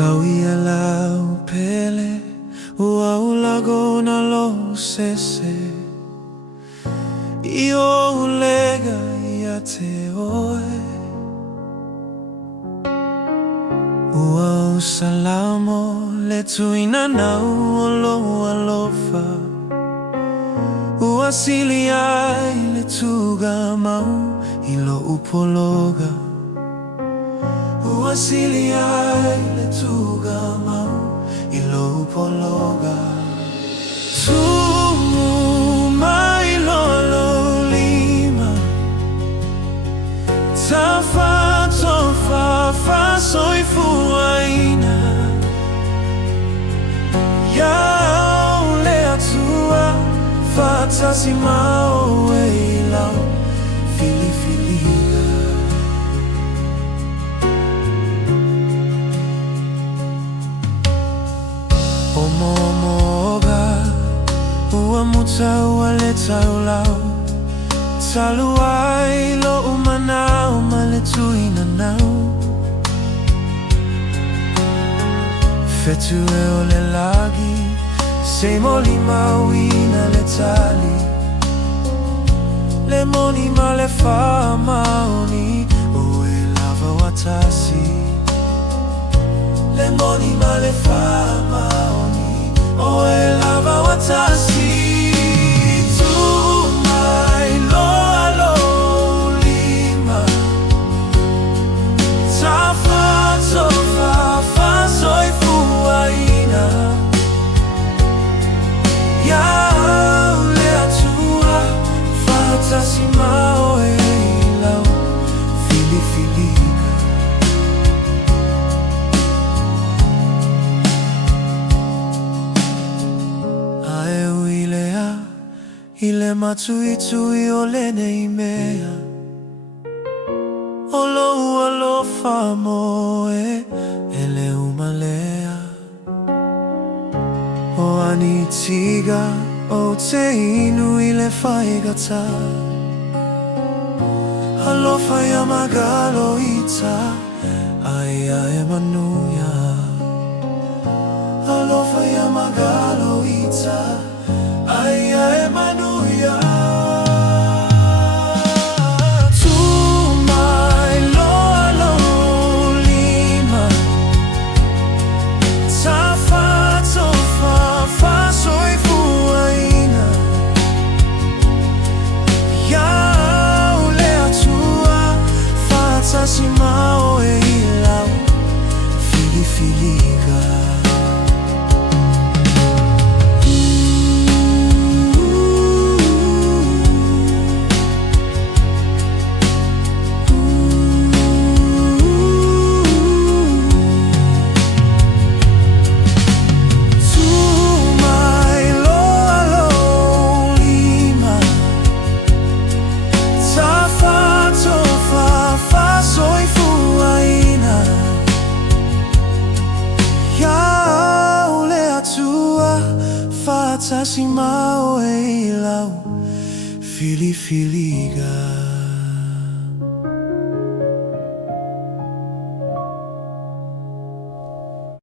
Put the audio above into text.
Sawia lau pele ua ulago na lo sese Io ulega ia te oe Ua usalamo le tuina nau o lo alofa Ua sili ai le tuga mau I lo upologa Ua sili ai le tuga mau I lo upologa TUU mai lolo LIMA Tafa tofa fa soifuaina Iau le atua Fatasi mau e lau Filifiliga O momoga Ua muta ua le tau lau Talu ai lo umanau ma le tuina nau Fetu e o le lagi Se moli mauina le tali Le moni ma le fa maoni O e lava watasi Le moni ma le fa maoni O e lava watasi TUU mai loa lo LIMA Tafa tofa fa soifuaina Iau le atua Fatasi mau e lau Filifiliga Ae uilea I le matui o le nei mea O lo alofa moe E le umalea O anitiga o te inu I le whaigata Alofa ia magalo ita Aia e manuia Alofa ia magalo ita Aia e manuia TUU mai loa lo LIMA Tafa tofa fa soifuaina Iau le atua Fatasi mau e lau Filifiliga Fatasi mau e lau Filifiliga